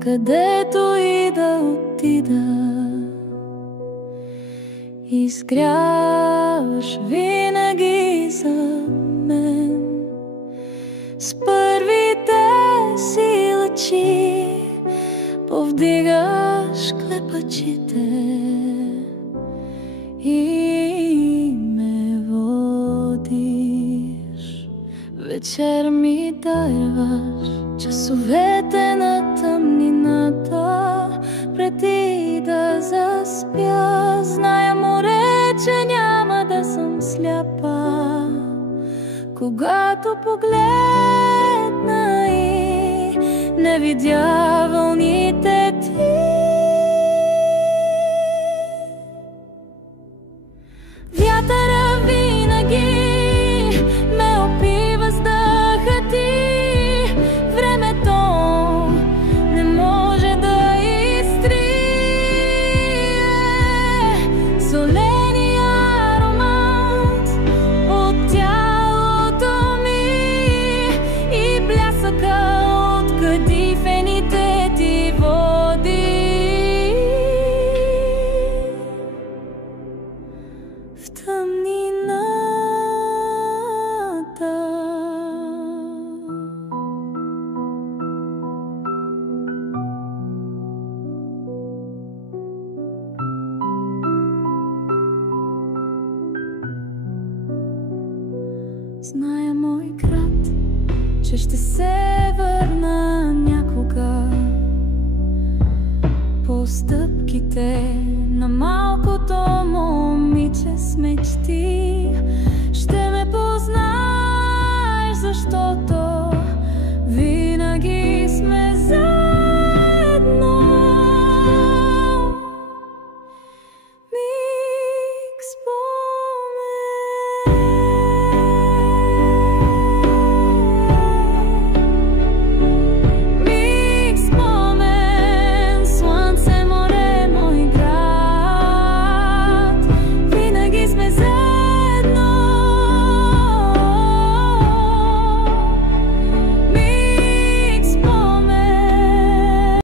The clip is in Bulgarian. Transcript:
където и да отида. Изгряваш винаги за мен с първите си лъчи, повдигаш клепачите и ме водиш. Вечер ми дарваш часовете на тъмнината, преди да заспя. Зная, море, че няма да съм сляпа, когато погледна и не видя вълните ти. Вятъра винаги ме опива с дъха ти. Времето не може да изтрие соления аромат от тялото ми и блясъка от кадифените ти води. В тъмнината зная, мой град, че ще се върна някога по стъпките на малкото момиче с мечти.